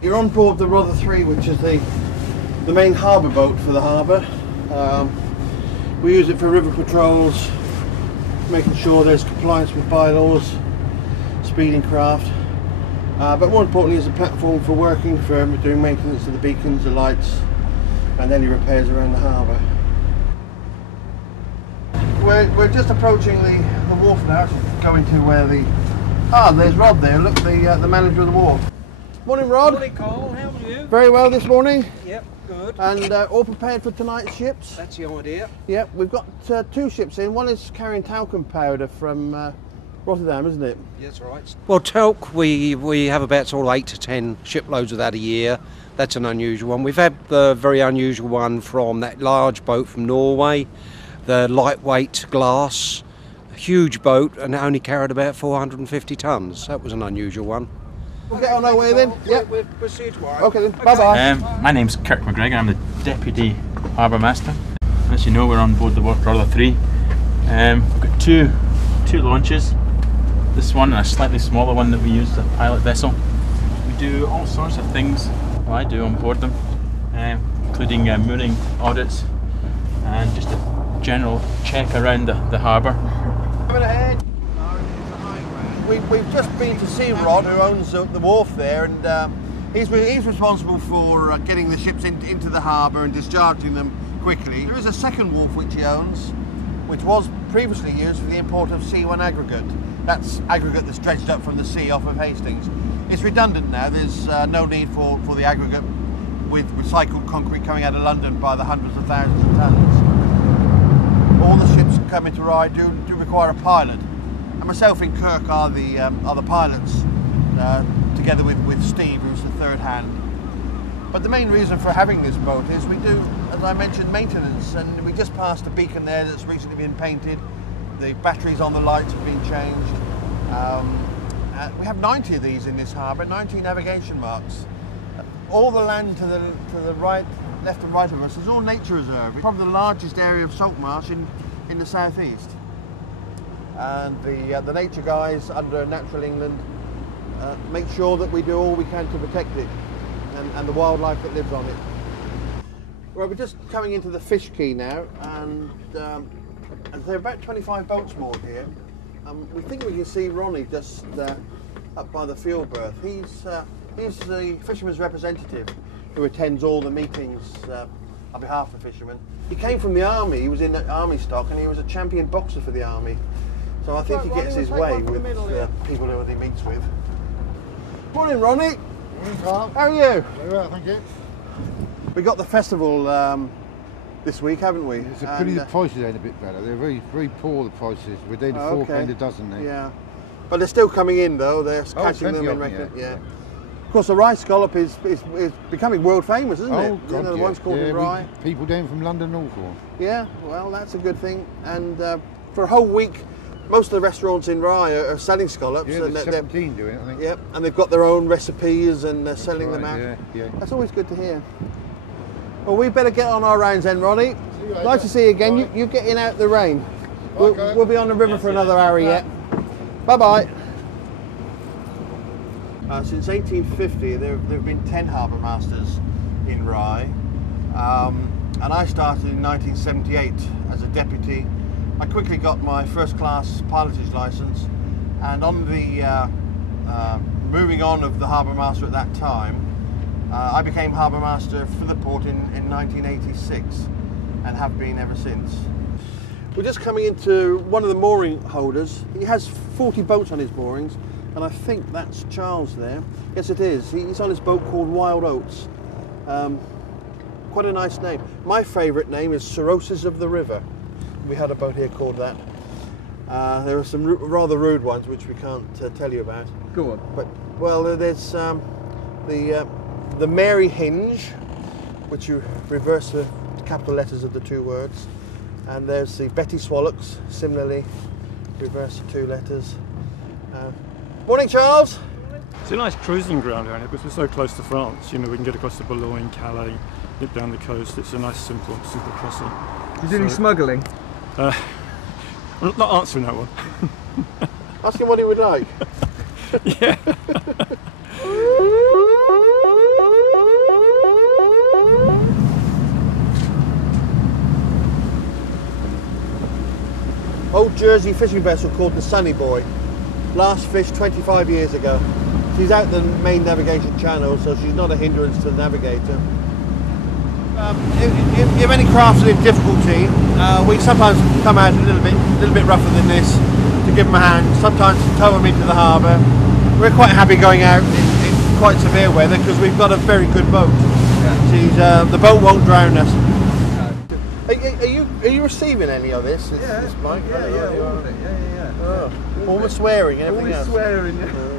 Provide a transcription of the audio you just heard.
You're on board the Rother 3, which is the main harbour boat for the harbour. We use it for river patrols, making sure there's compliance with bylaws, speeding craft, but more importantly is a platform for working, for doing maintenance of the beacons, the lights and any repairs around the harbour. We're just approaching the wharf now, going to where there's Rod there, look, the manager of the wharf. Morning Rod. Morning Cole, how are you? Very well this morning. Yep, good. And all prepared for tonight's ships? That's the idea. Yep, we've got two ships in. One is carrying talcum powder from Rotterdam, isn't it? Yes, right. Well, talc, we have about sort of 8 to 10 shiploads of that a year. That's an unusual one. We've had the very unusual one from that large boat from Norway, the lightweight glass, a huge boat, and it only carried about 450 tonnes. That was an unusual one. We'll get on our way then. Yep. We'll see you tomorrow. Okay then. Bye bye. My name's Kirk McGregor. I'm the Deputy Harbourmaster. As you know, we're on board the Rother 3. We've got two launches. This one and a slightly smaller one that we use as a pilot vessel. We do all sorts of things. Well, I do on board them, including mooring audits and just a general check around the harbour. Coming ahead. We've just been to see Rod, who owns the wharf there, and he's responsible for getting the ships into the harbour and discharging them quickly. There is a second wharf which he owns, which was previously used for the import of C1 aggregate. That's aggregate that's dredged up from the sea off of Hastings. It's redundant now. There's no need for the aggregate with recycled concrete coming out of London by the hundreds of thousands of tonnes. All the ships coming to Rye do require a pilot. And myself and Kirk are the pilots, together with Steve, who's the third hand. But the main reason for having this boat is we do, as I mentioned, maintenance, and we just passed a beacon there that's recently been painted. The batteries on the lights have been changed. We have 90 of these in this harbour, 90 navigation marks. All the land to the right, left and right of us is all nature reserve. It's probably the largest area of salt marsh in the southeast. And the nature guys under Natural England make sure that we do all we can to protect it and the wildlife that lives on it. Well, we're just coming into the fish quay now, and there are about 25 boats moored here. We think we can see Ronnie just up by the field berth. He's the fisherman's representative who attends all the meetings on behalf of fishermen. He came from the army. He was in the army stock, and he was a champion boxer for the army. So I think he gets his way with people who he meets with. Morning, Ronnie. Morning, Carl. How are you? Very well, thank you. We got the festival this week, haven't we? It's a pity the prices ain't a bit better. They're very, very poor, the prices. We're down to £4 a dozen now. Yeah, but they're still coming in though. They're catching them and wrecking. Yeah. Of course, the Rye scallop is becoming world famous, isn't it? God, the ones called in Rye. People down from London all for them. Yeah, well, that's a good thing. And for a whole week, most of the restaurants in Rye are selling scallops. Yeah, and there's 17 doing it, I think. Yep, and they've got their own recipes and they're selling them out. Yeah. That's always good to hear. Well, we better get on our rounds then, Ronnie. Nice to see you again. You getting out the rain. We'll be on the river for another hour yet. Bye-bye. Since 1850, there have been 10 harbour masters in Rye. And I started in 1978 as a deputy. I quickly got my first class pilotage licence, and on the moving on of the harbour master at that time, I became harbour master for the port in 1986 and have been ever since. We're just coming into one of the mooring holders. He has 40 boats on his moorings, and I think that's Charles there. Yes, it is. He's on his boat called Wild Oats. Quite a nice name. My favourite name is Cirrhosis of the River. We had a boat here called that. There are some rather rude ones which we can't tell you about. Go on. But well, there's the Mary Hinge, which you reverse the capital letters of the two words, and there's the Betty Swallocks, similarly reverse the two letters. Morning, Charles. It's a nice cruising ground around here because we're so close to France. You know, we can get across to Boulogne, Calais, nip down the coast. It's a nice, simple crossing. You doing smuggling? I'm not answering that one. Ask him what he would like. Yeah. easy fishing vessel called the Sunny Boy. Last fished 25 years ago. She's out the main navigation channel, so she's not a hindrance to the navigator. If any craft's in difficulty, we sometimes come out a little bit rougher than this to give them a hand. Sometimes tow them into the harbour. We're quite happy going out in quite severe weather because we've got a very good boat. Yeah. The boat won't drown us. Are you receiving any of this? Yeah, this mic? yeah, all of it. Yeah. Oh, all the swearing and everything else. All the swearing. Yeah.